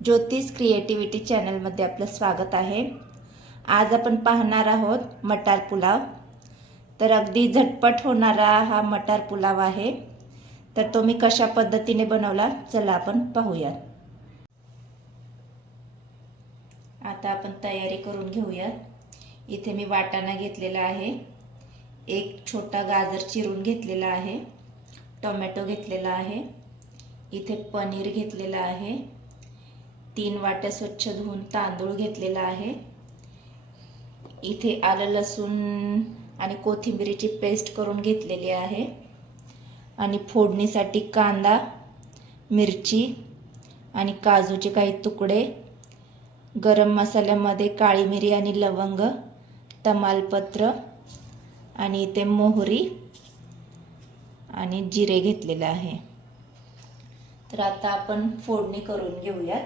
ज्योतिष क्रिएटिव्हिटी चॅनलमध्ये आपलं स्वागत आहे। आज आपण पाहणार आहोत मटार पुलाव। तर अगदी झटपट होणारा हा मटार पुलाव आहे। तर तो मी कशा पद्धतीने बनवला चला आपण पाहूया। आता आपण तयारी करून घेऊया। इथे मी वाटाणा घेतलेला आहे, एक छोटा गाजर चिरून घेतलेला आहे, टोमॅटो घेतलेला आहे, इथे पनीर घेतलेला आहे, 3 वाट्या स्वच्छ धुवून तांदूळ घेतलेला आहे, इथे आलं लसूण आणि कोथिंबीरीची पेस्ट करून घेतलेली आहे, आणि फोडणीसाठी कांदा, मिरची आणि काजूचे काही तुकडे, गरम मसाल्यामध्ये काळी मिरी आणि लवंग, तमालपत्र आणि इथे मोहरी आणि जिरे घेतलेले आहे। तर आता आपण फोडणी करून घेऊया।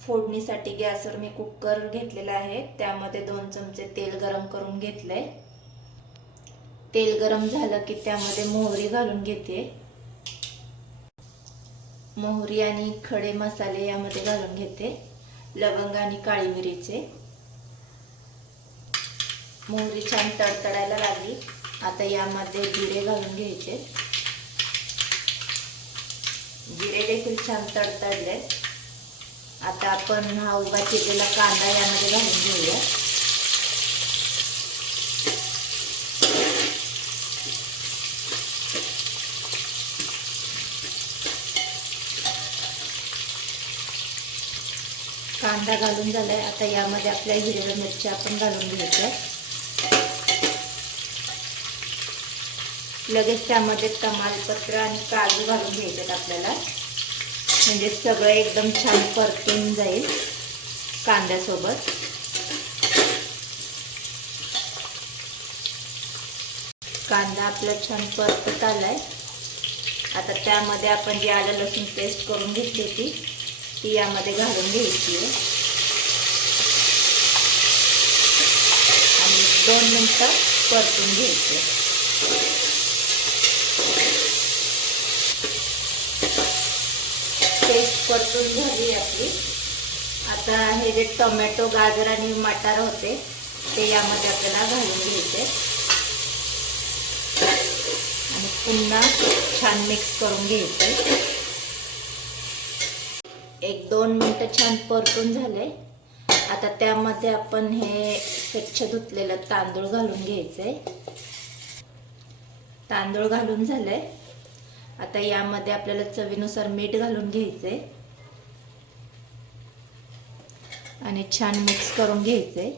फोडणीसाठी गॅसवर मी कुकर घेतलेला आहे, त्यामध्ये 2 चमचे तेल गरम करून घेतले। तेल गरम झालं की त्यामध्ये मोहरी घालून घेते। मोहरी आणि खडे मसाले यामध्ये घालून घेते, लवंग आणि काळी मिरीचे। मोहरी छान तडतडायला लागली, आता यामध्ये जिरे घालून घ्यायचे। जिरे देखील छान तडतडले। आता आपण हा उभा चिरलेला कांदा यामध्ये घालून घेऊया। कांदा घालून झालाय, आता यामध्ये आपल्या हिरव्या मिरच्या आपण घालून घ्यायच्या। लगेच त्यामध्ये तमालपत्र आणि काजू घालून घ्यायचे आपल्याला, म्हणजे सगळं एकदम छान परतून जाईल कांद्यासोबत। कांदा आपला छान परतत आलाय। आता त्यामध्ये आपण जी आलं लसूण पेस्ट करून घेतली होती ती यामध्ये घालून घ्यायची आहे आणि 2 मिनिटं परतून घ्यायचे। पेस्ट परतून झाली आपली। आता हे जे टोमॅटो, गाजर आणि मटार होते ते यामध्ये आपल्याला घालून घ्यायचे आणि पुन्हा छान मिक्स करून घ्यायचे। 1-2 मिनिटं छान परतून झाले। आता त्यामध्ये आपण हे स्वच्छ धुतलेलं तांदूळ घालून घ्यायचे। तांदूळ घालून झाले। आता यामध्ये आपल्याला चवीनुसार मीठ घालून घ्यायचे आणि छान मिक्स करून घ्यायचे।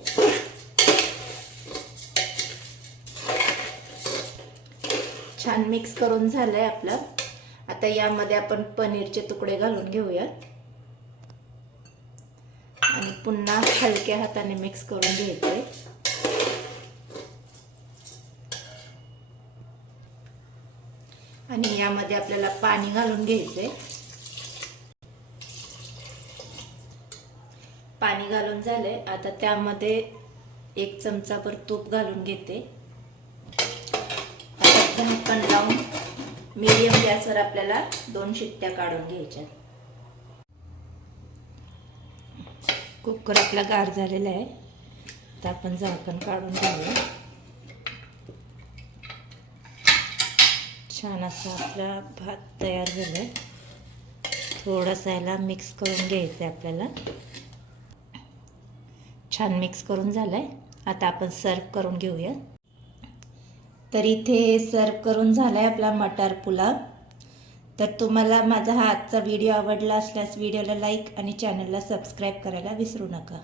छान मिक्स करून झालंय आपलं। आता यामध्ये आपण पनीरचे तुकडे घालून घेऊया आणि पुन्हा हलक्या हाताने मिक्स करून घ्यायचे। आणि यामध्ये आपल्याला पाणी घालून घ्यायचे। पाणी घालून झाले, आता त्यामध्ये 1 चमचाभर तूप घालून घेते। आता झाकण लावून मीडियम गॅसवर आपल्याला 2 शिट्ट्या काढून घ्यायच्या। कुकर आपला गार झालेला आहे, तर आपण झाकण काढून घेऊया। छान असा आपला भात तयार झालाय। थोडासा याला मिक्स करून घ्यायचं आहे आपल्याला। छान मिक्स करून झालाय, आता आपण सर्व करून घेऊया। तर इथे सर्व करून झालाय आपला मटार पुलाव। तर तुम्हाला माझा हा आजचा व्हिडिओ आवडला असल्यास व्हिडिओला लाईक आणि चॅनलला सबस्क्राईब करायला विसरू नका।